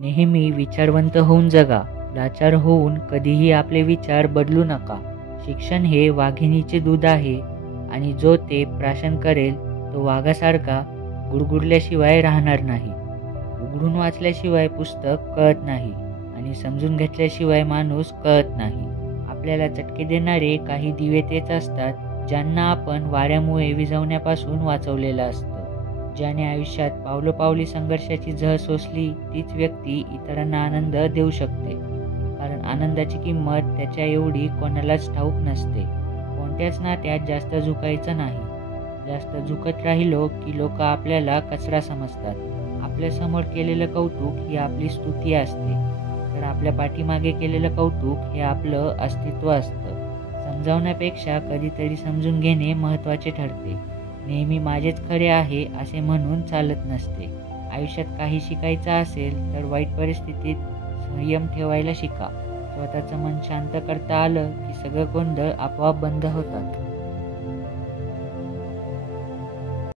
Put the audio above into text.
नेहमी विचारवंत होऊन जगा. लाचार होऊन कधीही आपले विचार बदलू नका. शिक्षण हे वाघिणीचे दूध आहे आणि जो ते प्राशन करेल तो वाघासारखा गुडगुडल्याशिवाय राहणार नाही. उघडून वाचल्याशिवाय पुस्तक कळत नाही आणि समजून घेतल्याशिवाय माणूस कळत नाही. आपल्याला चटके देणारे काही दिवे तेच असतात ज्यांना आपण वाऱ्यामुळे विझवण्यापासून वाचवलेलं असतं. ज्याने आयुष्यात पावलोपावली संघर्षाची झळ सोसली तीच व्यक्ती इतरांना आनंद देऊ शकते. कारण आनंदाची किंमत त्याच्या एवढी कोणालाच ठाऊक नसते. कोणत्याच नात्यात जास्त झुकायचं नाही. जास्त झुकत राहिलो की लोक आपल्याला कचरा समजतात. आपल्यासमोर केलेलं कौतुक ही आपली स्तुती असते, तर आपल्या पाठीमागे केलेलं कौतुक हे आपलं अस्तित्व असतं. समजावण्यापेक्षा कधीतरी समजून घेणे महत्त्वाचे ठरते. नेहमी माझेच खरे आहे असे म्हणून चालत नसते. आयुष्यात काही शिकायचं असेल तर वाईट परिस्थितीत संयम ठेवायला शिका. स्वतःचं मन शांत करता आलं की सगळं गोंधळ आपोआप बंद होतात.